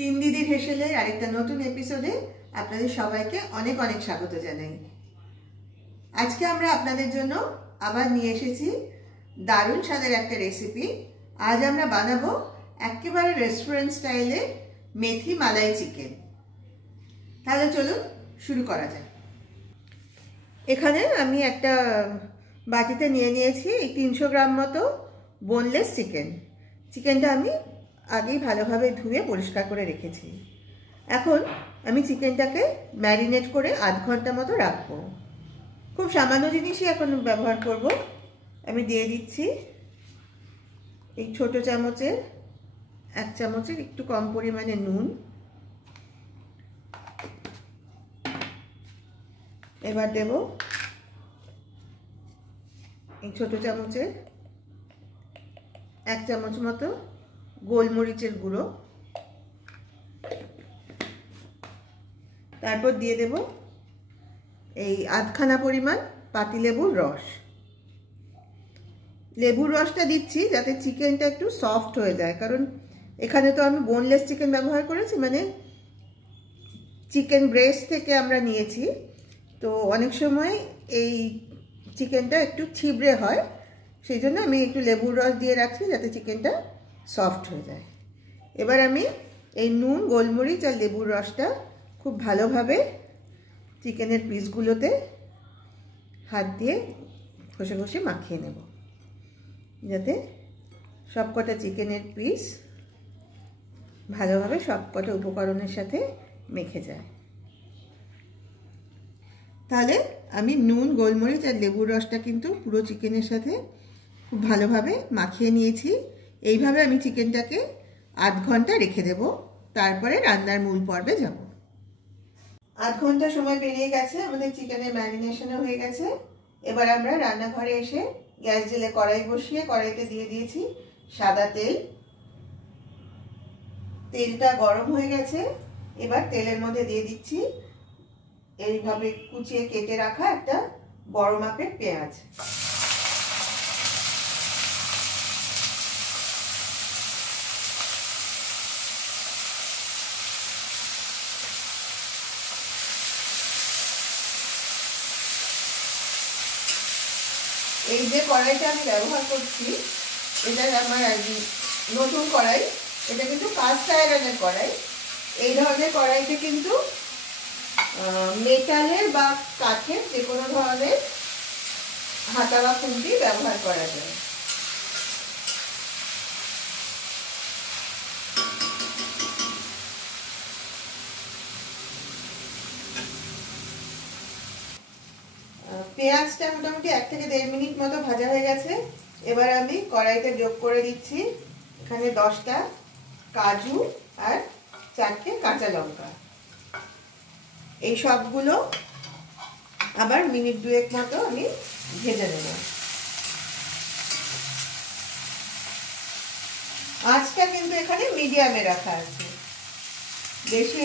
তিন দিদির হেসেলের আরেকটা নতুন এপিসোডে আপনাদের সবাইকে অনেক অনেক স্বাগত জানাই। আজকে আমরা আপনাদের জন্য আবার নিয়ে এসেছি দারুণ স্বাদের একটা রেসিপি। আজ আমরা বানাবো একেবারে রেস্টুরেন্ট স্টাইলে মেথি মালাই চিকেন। তাহলে চলুন শুরু করা যাক। এখানে আমি একটা বাটিতে নিয়ে নিয়েছি 300 গ্রাম মতো বোনলেস চিকেন। চিকেনটা আমি আগেই ভালোভাবে ধুয়ে পরিষ্কার করে রেখেছি। এখন আমি চিকেনটাকে ম্যারিনেট করে আধ ঘন্টা মতো রাখবো। খুব সামান্য জিনিসই এখন ব্যবহার করব। আমি দিয়ে দিচ্ছি এই ছোট চামচের 1 চামচের একটু কম পরিমাণে নুন। এবার দেব এই ছোট চামচের 1 চামচ মতো গোলমরিচের গুঁড়ো। তারপর দিয়ে দেব এই আধখানা পরিমাণ পাতিলেবুর রস। লেবুর রসটা দিচ্ছি যাতে চিকেনটা একটু সফট হয়ে যায়, কারণ এখানে তো আমি বোনলেস চিকেন ব্যবহার করেছি, মানে চিকেন ব্রেস্ট থেকে আমরা নিয়েছি। তো অনেক সময় এই চিকেনটা একটু ছিবড়ে হয়, সেই জন্য আমি একটু লেবুর রস দিয়ে রাখছি যাতে চিকেনটা সফট হয়ে যায়। এবার আমি এই নুন, গোলমরিচ আর লেবুর রসটা খুব ভালোভাবে চিকেনের পিসগুলোতে হাত দিয়ে ঘষে ঘষে মাখিয়ে নেব, যাতে সবকটা চিকেনের পিস ভালোভাবে সবকটা উপকরণের সাথে মেখে যায়। তাহলে আমি নুন, গোলমরিচ আর লেবুর রসটা কিন্তু পুরো চিকেনের সাথে খুব ভালোভাবে মাখিয়ে নিয়েছি। এইভাবে আমি চিকেনটাকে আধ ঘন্টা রেখে দেব, তারপরে রান্নার মূল পর্বে যাব। আধ ঘন্টা সময় পেরিয়ে গেছে, আমাদের চিকেনের ম্যারিনেশনও হয়ে গেছে। এবার আমরা রান্নাঘরে এসে গ্যাস জেলে কড়াই বসিয়ে কড়াইতে দিয়ে দিয়েছি সাদা তেল। তেলটা গরম হয়ে গেছে। এবার তেলের মধ্যে দিয়ে দিচ্ছি এইভাবে কুচিয়ে কেটে রাখা একটা বড় মাপের পেঁয়াজ। এই যে কড়াইটা আমি ব্যবহার করছি, এটা আমার নতুন কড়াই। এটা কিন্তু কাস্ট আয়রনের কড়াই। এই ধরনের কড়াইতে কিন্তু মেটালের বা কাঠের যে কোনো ধরনের হাতা বা খুন্তি ব্যবহার করা যায়। পেঁয়াজটা মোটামুটি 1 থেকে 1.5 মিনিট মতো ভাজা হয়ে গেছে। এবার আমি কড়াইতে যোগ করে দিচ্ছি এখানে 10টা কাজু আর 4টে কাঁচা লঙ্কা। এই সবগুলো আবার মিনিট 2 মতো আমি ভেজে নেব। আঁচটা কিন্তু এখানে মিডিয়ামে রাখা আছে, বেশি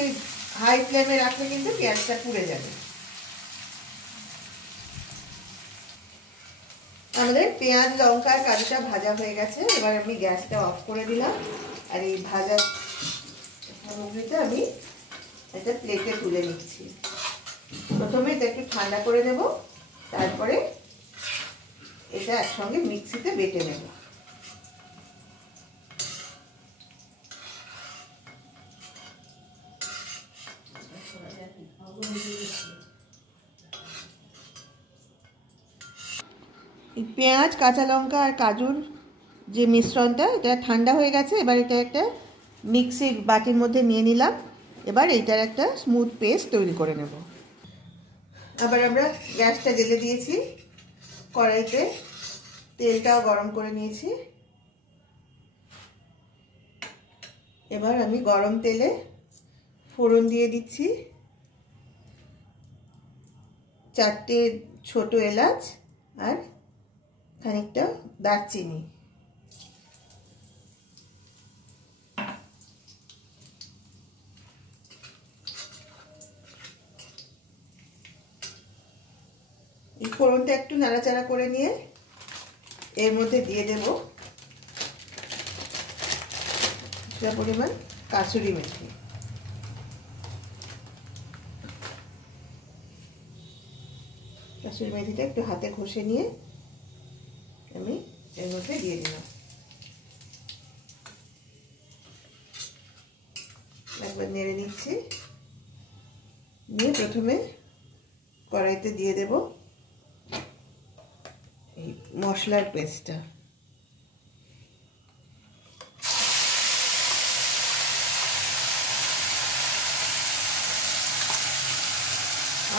হাই ফ্লেমে রাখলে কিন্তু পেঁয়াজটা পুড়ে যাবে। আমাদের পেঁয়াজ, লঙ্কা আর কাজুটা ভাজা হয়ে গেছে। এবার আমি গ্যাসটা অফ করে দিলাম আর এই ভাজা সামগ্রীটা আমি একটা প্লেটে তুলে নিচ্ছি। প্রথমে এটা একটু ঠান্ডা করে নেব, তারপরে এটা একসঙ্গে মিক্সিতে বেটে নেব। এই পেঁয়াজ, কাঁচা লঙ্কা আর কাজুর যে মিশ্রণটা, এটা ঠান্ডা হয়ে গেছে। এবার এটা একটা মিক্সির বাটির মধ্যে নিয়ে নিলাম। এবার এইটার একটা স্মুথ পেস্ট তৈরি করে নেব। আবার আমরা গ্যাসটা জ্বেলে দিয়েছি, কড়াইতে তেলটাও গরম করে নিয়েছি। এবার আমি গরম তেলে ফোড়ন দিয়ে দিচ্ছি 4টে ছোট এলাচ আর খানিকটা দারচিনি। এই ফোড়নটা একটু নাড়াচাড়া করে নিয়ে এর মধ্যে দিয়ে দেব পরিমাণ কাসুরি মেথি। কাসুরি মেথিটা একটু হাতে ঘষে নিয়ে আমি এর মধ্যে দিয়ে দিলাম। একবার নেড়ে নিচ্ছি, নিয়ে প্রথমে কড়াইতে দিয়ে দেব এই মশলার পেস্টটা।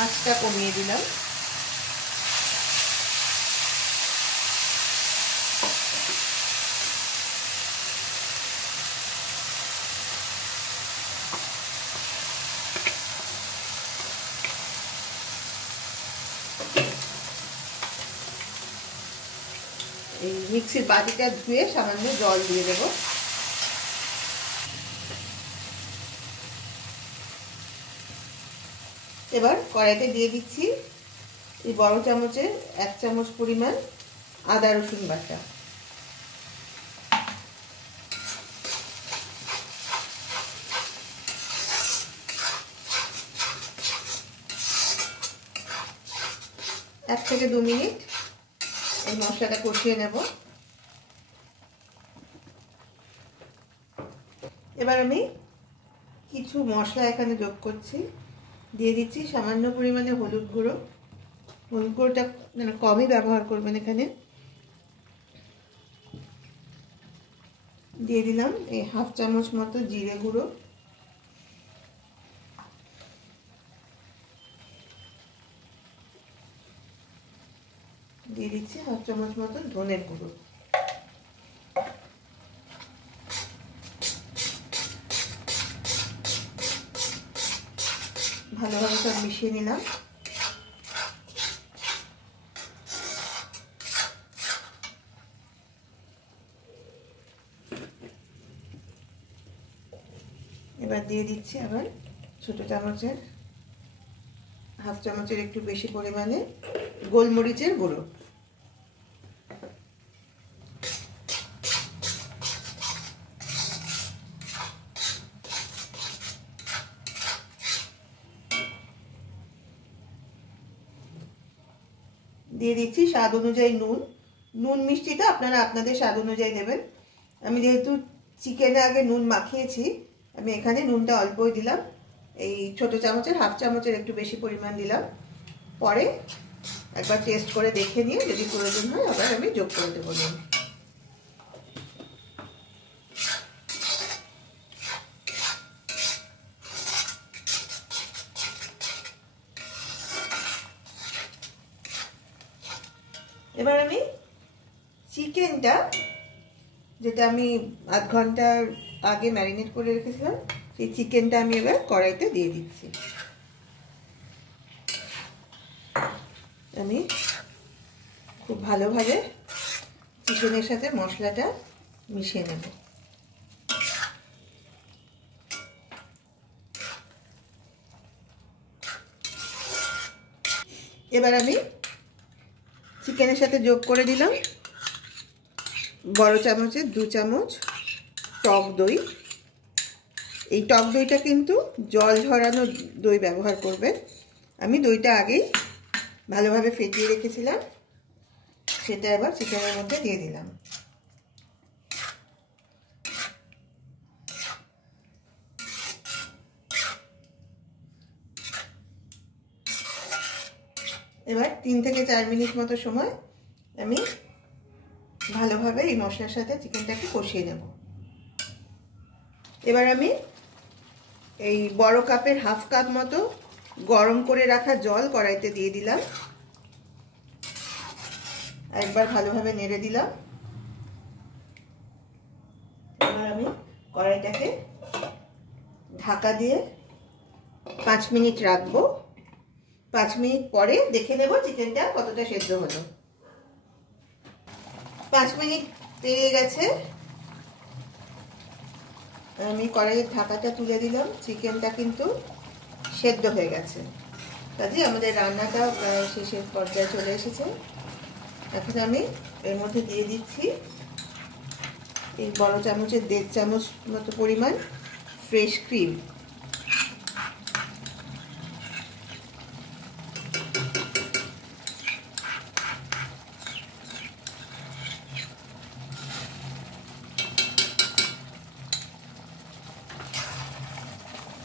আঁচটা কমিয়ে দিলাম। এই মিক্সির বাটিটা ধুয়ে সামান্য জল দিয়ে দেব। এবার কড়াইতে দিয়ে দিচ্ছি এই বড় চামচের 1 চামচ পরিমাণ আদা রসুন বাটা। এক থেকে 2 মিনিট এই মশলাটা কষিয়ে নেব। এবার আমি কিছু মশলা এখানে যোগ করছি। দিয়ে দিচ্ছি সামান্য পরিমাণে হলুদ গুঁড়ো। হলুদ গুঁড়োটা মানে কমই ব্যবহার করবেন এখানে। দিয়ে দিলাম এই 1/2 চামচ মতো জিরে গুঁড়ো। দিয়ে দিচ্ছি 1/2 চামচ মতো ধনের গুঁড়ো। ভালোভাবে সব মিশিয়ে নিলাম। এবার দিয়ে দিচ্ছি আবার ছোট চামচের 1/2 চামচের একটু বেশি পরিমাণে গোলমরিচের গুঁড়ো। দিয়ে দিচ্ছি স্বাদ অনুযায়ী নুন। নুন মিষ্টিটা আপনারা আপনাদের স্বাদ অনুযায়ী দেবেন। আমি যেহেতু চিকেনে আগে নুন মাখিয়েছি, আমি এখানে নুনটা অল্পই দিলাম। এই ছোট চামচের 1/2 চামচের একটু বেশি পরিমাণ দিলাম। পরে একবার টেস্ট করে দেখে নিয়ে যদি প্রয়োজন হয় আবার আমি যোগ করে দেবো নুন। এবার আমি চিকেনটা, যেটা আমি আধ ঘন্টা আগে ম্যারিনেট করে রেখেছিলাম, সেই চিকেনটা আমি এবার কড়াইতে দিয়ে দিচ্ছি। আমি খুব ভালোভাবে চিকেনের সাথে মশলাটা মিশিয়ে নেব। এবার আমি চিকেনের সাথে যোগ করে দিলাম বড় চামচের 2 চামচ টক দই। এই টক দইটা কিন্তু জল ঝরানো দই ব্যবহার করবেন। আমি দইটা আগেই ভালোভাবে ফেটিয়ে রেখেছিলাম, সেটা এবার চিকেনের মধ্যে দিয়ে দিলাম। এবার 3 থেকে 4 মিনিট মতো সময় আমি ভালোভাবে এই মশলার সাথে চিকেনটাকে কষিয়ে নেব। এবার আমি এই বড় কাপের 1/2 কাপ মতো গরম করে রাখা জল কড়াইতে দিয়ে দিলাম। একবার ভালোভাবে নেড়ে দিলাম। এবার আমি কড়াইটাকে ঢাকা দিয়ে 5 মিনিট রাখবো। 5 মিনিট পরে দেখে নেব চিকেনটা কতটা সেদ্ধ হলো। 5 মিনিট পেরিয়ে গেছে। আমি কড়াইয়ের ঢাকাটা তুলে দিলাম। চিকেনটা কিন্তু সেদ্ধ হয়ে গেছে। কাজে আমাদের রান্নাটা প্রায় শেষের পর্যায়ে চলে এসেছে। এখন আমি এর মধ্যে দিয়ে দিচ্ছি এই বড় চামচের 1.5 চামচ মতো পরিমাণ ফ্রেশ ক্রিম।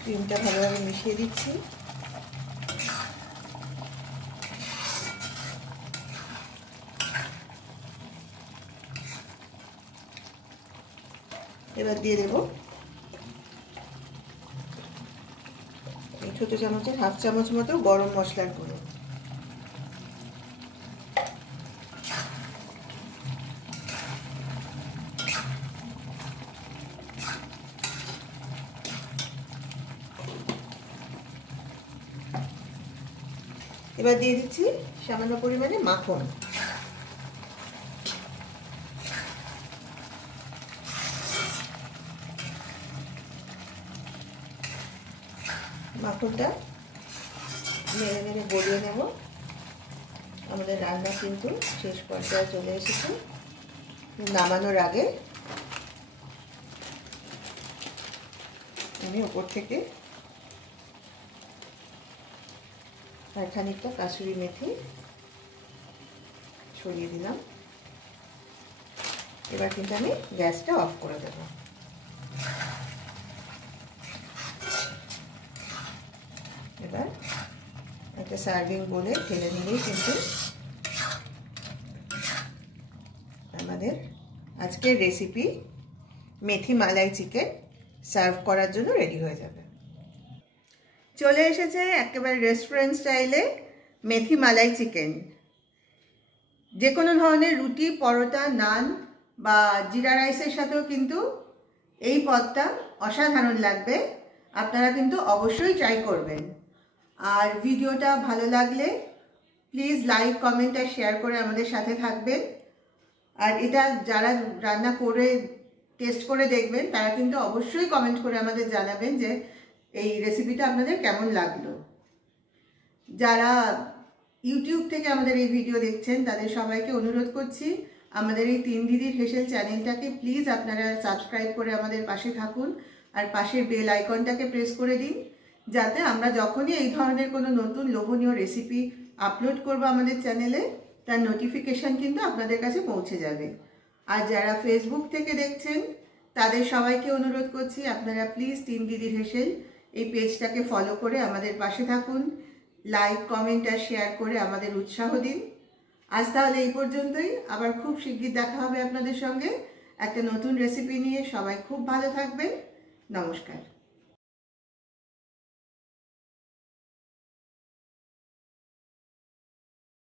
ক্রিমটা ভালোভাবে মিশিয়ে দিচ্ছি। এবার দিয়ে দেব এই ছোট চামচের হাফ চামচ মতো গরম মশলার গুঁড়ো। এবার দিয়ে দিচ্ছি সামান্য পরিমাণে মাখন। মাখনটা নেড়ে নেড়ে গলিয়ে নেব। আমাদের রান্না কিন্তু শেষ পর্যায়ে চলে এসেছে। নামানোর আগে আমি উপর থেকে আর খানিকটা কাসুরি মেথি ছড়িয়ে দিলাম। এবার কিন্তু আমি গ্যাসটা অফ করে দেব। এবার একটা সার্ভিং বলে ঢেলে নিলেই কিন্তু আমাদের আজকের রেসিপি মেথি মালাই চিকেন সার্ভ করার জন্য রেডি হয়ে যাবে। চলে এসেছে একেবারে রেস্টুরেন্ট স্টাইলে মেথি মালাই চিকেন। যে কোনো ধরনের রুটি, পরোটা, নান বা জিরা রাইসের সাথেও কিন্তু এই পদটা অসাধারণ লাগবে। আপনারা কিন্তু অবশ্যই ট্রাই করবেন। আর ভিডিওটা ভালো লাগলে প্লিজ লাইক, কমেন্ট আর শেয়ার করে আমাদের সাথে থাকবেন। আর এটা যারা রান্না করে টেস্ট করে দেখবেন তারা কিন্তু অবশ্যই কমেন্ট করে আমাদের জানাবেন যে এই রেসিপিটা আপনাদের কেমন লাগলো। যারা ইউটিউব থেকে আমাদের এই ভিডিও দেখছেন তাদের সবাইকে অনুরোধ করছি আমাদের এই 3 দিদির হেসেল চ্যানেলটাকে প্লিজ আপনারা সাবস্ক্রাইব করে আমাদের পাশে থাকুন আর পাশের বেল আইকনটাকে প্রেস করে দিন, যাতে আমরা যখনই এই ধরনের কোনো নতুন লোভনীয় রেসিপি আপলোড করব আমাদের চ্যানেলে তার নোটিফিকেশান কিন্তু আপনাদের কাছে পৌঁছে যাবে। আর যারা ফেসবুক থেকে দেখছেন তাদের সবাইকে অনুরোধ করছি আপনারা প্লিজ 3 দিদির হেসেল এই পেজটাকে ফলো করে আমাদের পাশে থাকুন, লাইক, কমেন্ট আর শেয়ার করে আমাদের উৎসাহ দিন। আজ তাহলে এই পর্যন্তই। আবার খুব শিগগির দেখা হবে আপনাদের সঙ্গে একটা নতুন রেসিপি নিয়ে। সবাই খুব ভালো থাকবেন। নমস্কার।